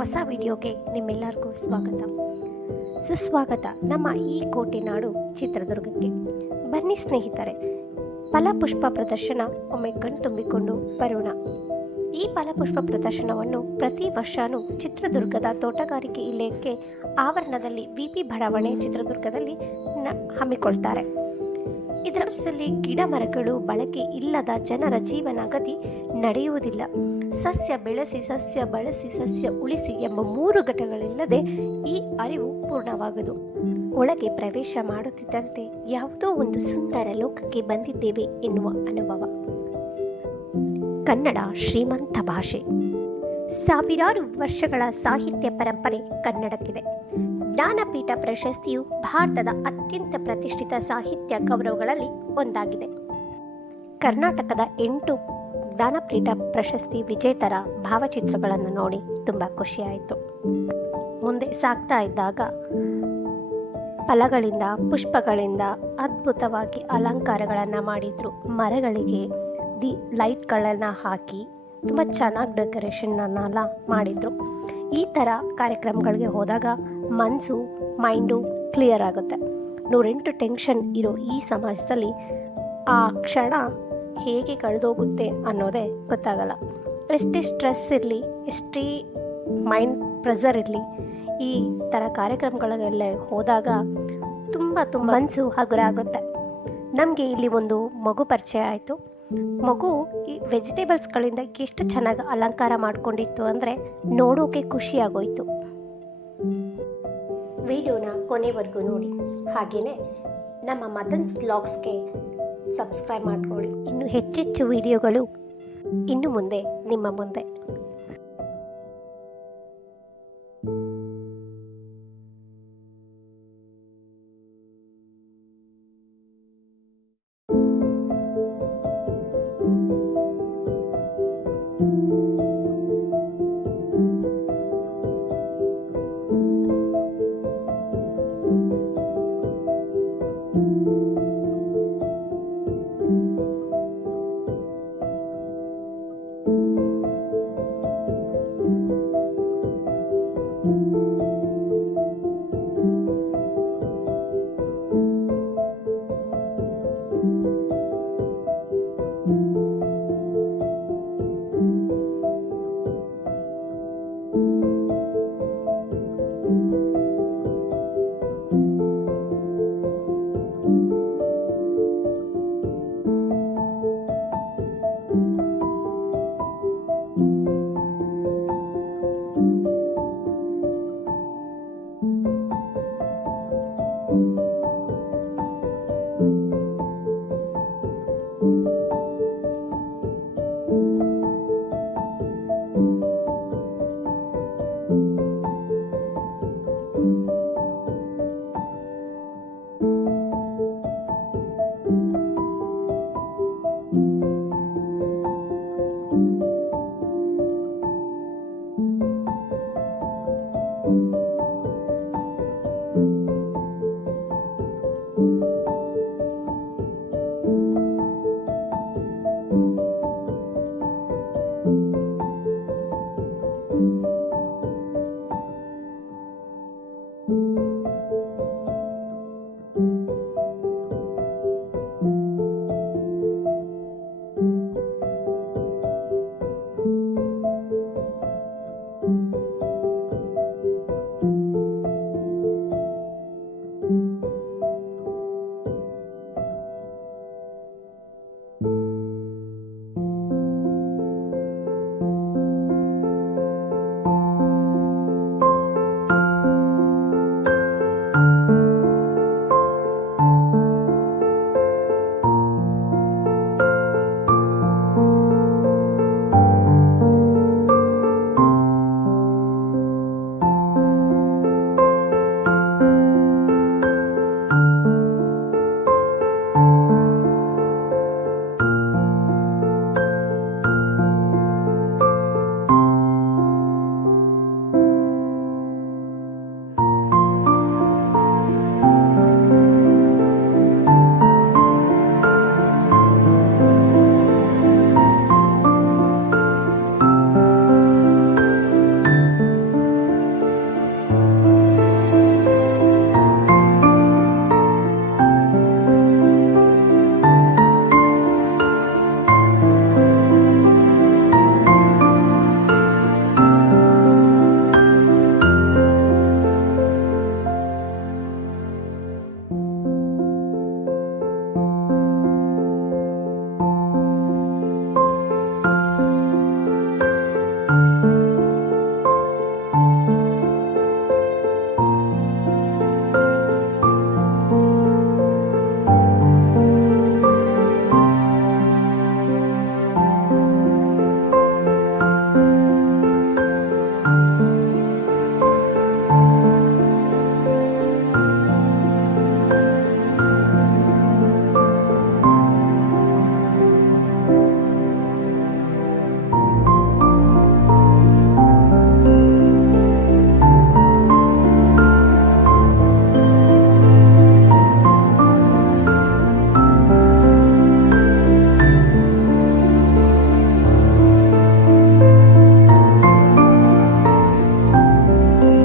ಹೊಸ ವಿಡಿಯೋಗೆ ನಿಮ್ಮೆಲ್ಲರಿಗೂ ಸ್ವಾಗತ ಸುಸ್ವಾಗತ. ನಮ್ಮ ಈ ಕೋಟೆನಾಡು ಚಿತ್ರದುರ್ಗಕ್ಕೆ ಬನ್ನಿ ಸ್ನೇಹಿತರೆ. ಫಲಪುಷ್ಪ ಪ್ರದರ್ಶನ ಒಮ್ಮೆ ಕಣ್ತುಂಬಿಕೊಂಡು ಬರೋಣ. ಈ ಫಲಪುಷ್ಪ ಪ್ರದರ್ಶನವನ್ನು ಪ್ರತಿ ವರ್ಷವೂ ಚಿತ್ರದುರ್ಗದ ತೋಟಗಾರಿಕೆ ಇಲಾಖೆ ಆವರಣದಲ್ಲಿ ವಿ.ಪಿ. ಬಡಾವಣೆ ಚಿತ್ರದುರ್ಗದಲ್ಲಿ ಹಮ್ಮಿಕೊಳ್ತಾರೆ. ಇದರಲ್ಲಿ ಗಿಡ ಮರಗಳು ಬಳಕೆ ಇಲ್ಲದ ಜನರ ಜೀವನಗತಿ ನಡೆಯುವುದಿಲ್ಲ. ಸಸ್ಯ ಬೆಳೆಸಿ ಸಸ್ಯ ಬಳಸಿ ಸಸ್ಯ ಉಳಿಸಿ ಎಂಬ 3 ಘಟಕಗಳಿಲ್ಲದೆ ಈ ಅರಿವು ಪೂರ್ಣವಾಗದು. ಒಳಗೆ ಪ್ರವೇಶ ಮಾಡುತ್ತಿದ್ದಂತೆ ಯಾವುದೋ ಒಂದು ಸುಂದರ ಲೋಕಕ್ಕೆ ಬಂದಿದ್ದೇವೆ ಎನ್ನುವ ಅನುಭವ. ಕನ್ನಡ ಶ್ರೀಮಂತ ಭಾಷೆ. ಸಾವಿರಾರು ವರ್ಷಗಳ ಸಾಹಿತ್ಯ ಪರಂಪರೆ ಕನ್ನಡಕ್ಕಿದೆ. ಜ್ಞಾನಪೀಠ ಪ್ರಶಸ್ತಿಯು ಭಾರತದ ಅತ್ಯಂತ ಪ್ರತಿಷ್ಠಿತ ಸಾಹಿತ್ಯ ಗೌರವಗಳಲ್ಲಿ ಒಂದಾಗಿದೆ. ಕರ್ನಾಟಕದ 8 ಜ್ಞಾನಪೀಠ ಪ್ರಶಸ್ತಿ ವಿಜೇತರ ಭಾವಚಿತ್ರಗಳನ್ನು ನೋಡಿ ತುಂಬ ಖುಷಿಯಾಯಿತು. ಮುಂದೆ ಸಾಗ್ತಾ ಇದ್ದಾಗ ಫಲಗಳಿಂದ ಪುಷ್ಪಗಳಿಂದ ಅದ್ಭುತವಾಗಿ ಅಲಂಕಾರಗಳನ್ನು ಮಾಡಿದ್ರು. ಮರಗಳಿಗೆ ಲೈಟ್ಗಳನ್ನು ಹಾಕಿ ತುಂಬ ಚೆನ್ನಾಗಿ ಡೆಕೋರೇಷನ್ನೆಲ್ಲ ಮಾಡಿದರು. ಈ ಥರ ಕಾರ್ಯಕ್ರಮಗಳಿಗೆ ಹೋದಾಗ ಮನಸ್ಸು ಮೈಂಡು ಕ್ಲಿಯರ್ ಆಗುತ್ತೆ. 108 ಟೆನ್ಷನ್ ಇರೋ ಈ ಸಮಾಜದಲ್ಲಿ ಆ ಕ್ಷಣ ಹೇಗೆ ಕಳೆದೋಗುತ್ತೆ ಅನ್ನೋದೇ ಗೊತ್ತಾಗಲ್ಲ. ಎಷ್ಟೇ ಸ್ಟ್ರೆಸ್ ಇರಲಿ, ಎಷ್ಟೇ ಮೈಂಡ್ ಪ್ರೆಷರ್ ಇರಲಿ, ಈ ಥರ ಕಾರ್ಯಕ್ರಮಗಳಿಗೆಲ್ಲ ಹೋದಾಗ ತುಂಬ ಮನಸ್ಸು ಹಗುರ ಆಗುತ್ತೆ. ನಮಗೆ ಇಲ್ಲಿ ಒಂದು ಮಗು ಪರಿಚಯ ಆಯಿತು. ಮಗು ಈ ವೆಜಿಟೇಬಲ್ಸ್ಗಳಿಂದ ಎಷ್ಟು ಚೆನ್ನಾಗಿ ಅಲಂಕಾರ ಮಾಡ್ಕೊಂಡಿತ್ತು ಅಂದರೆ ನೋಡೋಕೆ ಖುಷಿಯಾಗೋಯಿತು. ವಿಡಿಯೋನ ಕೊನೆವರೆಗೂ ನೋಡಿ. ಹಾಗೆಯೇ ನಮ್ಮ ಮದನ್ಸ್ ವ್ಲಾಗ್ಸ್ಗೆ ಸಬ್ಸ್ಕ್ರೈಬ್ ಮಾಡ್ಕೊಳ್ಳಿ. ಇನ್ನು ಹೆಚ್ಚೆಚ್ಚು ವಿಡಿಯೋಗಳು ಇನ್ನು ಮುಂದೆ ನಿಮ್ಮ ಮುಂದೆ.